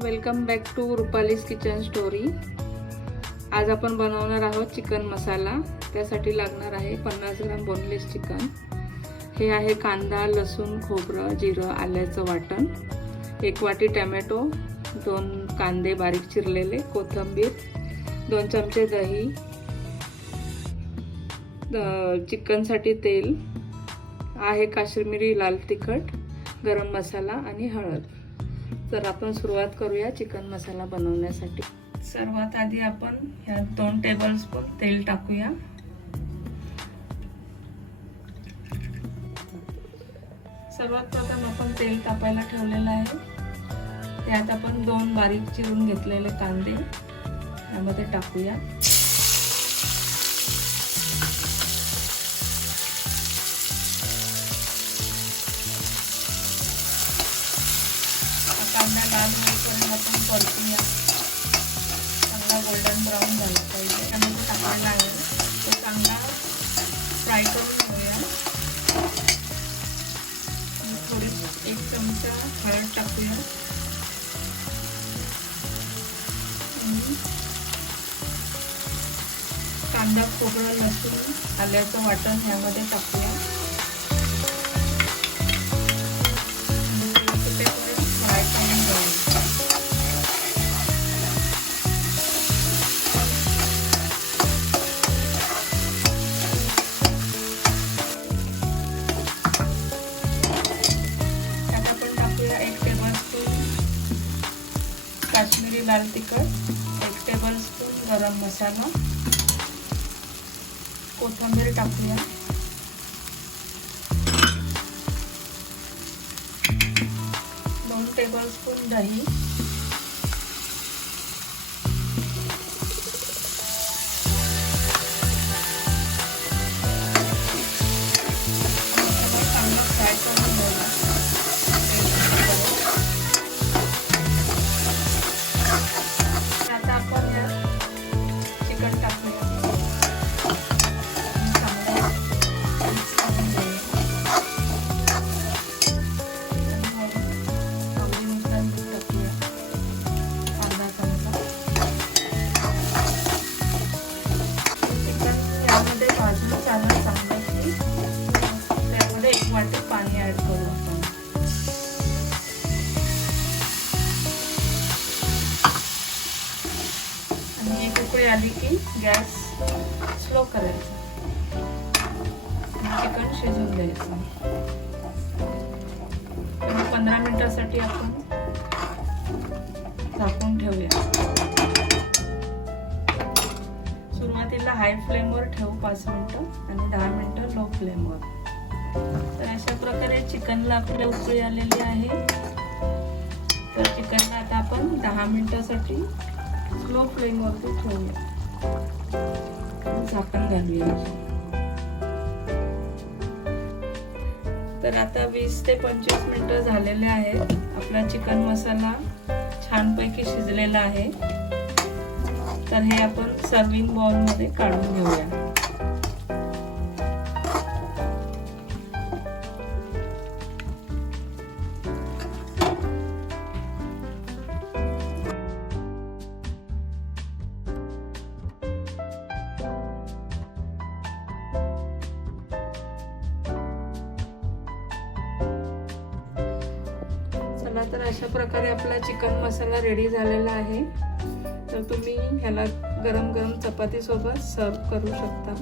Welcome back to Rupali's kitchen story. आज आपण बनवणार आहोत चिकन मसाला। त्यासाठी लागणार आहे 50 ग्राम बोनलेस चिकन। हे आहे कांदा, लसूण, खोबरं, जिरं, आल्याचं वाटण, 1 वाटी टोमॅटो, 2 कांदे बारीक चिरलेले, कोथिंबीर, 2 चमचे दही, चिकन साठी तेल आहे, काश्मीरी लाल तिखट, गरम मसाला आणि हळद। तर आपण सुरुवात करूया चिकन मसाला बनवण्यासाठी। सर्वात आधी आपण यात 2 टेबलस्पून तेल टाकूया। सर्वात प्रथम आपण तेल तापायला ठेवलेलं आहे। त्यात आपण 2 बारीक चिरून घेतलेले कांदे यामध्ये टाकूया। कांदा लाल होईपर्यंत आपण परतूया। चांगला गोल्डन ब्राऊन झाला पाहिजे। त्यामध्ये टाकायला आहे तो चांगला फ्राय करून घेऊया। थोडी 1 चमचा हळद टाकूया। कांदा, खोबरं, लसूण, आल्याचं वाटण यामध्ये टाकूया। काश्मीरी लाल तिखट, 1 टेबलस्पून गरम मसाला, कोथिंबीर टाकूया। 2 टेबलस्पून दही, चांगलं फ्राय करून घ्यायला। आता आपण या चिकन टाकूया। यामध्ये भाजून चांगलं त्यामध्ये 1 वाटी पाणी ऍड करू आपण। आणि 1 उकळी आली की गॅस स्लो करायचा आणि चिकन शिजून द्यायचं। 15 मिनिटांसाठी आपण झाकून ठेवूया। सुरुवातीला हाय फ्लेमवर ठेवू 5 मिनिटं आणि 10 मिनिटं लो फ्लेमवर। तर अशा प्रकारे चिकनला आपल्या उकळी आलेली आहे। तर चिकनला आता आपण 10 मिनिटांसाठी स्लो फ्लेमवरती ठेवूया। झाकण घालूया। तर आता 20 ते 25 मिनिटं झालेले आहेत। आपला चिकन मसाला छानपैकी शिजलेला आहे। तर हे आपण सर्विंग बाउल मध्ये काढून घेऊया। चला, तर अशा प्रकारे आपला चिकन मसाला रेडी झालेला आहे। तर तुम्ही ह्याला गरम गरम चपाती सोबत सर्व करू शकता।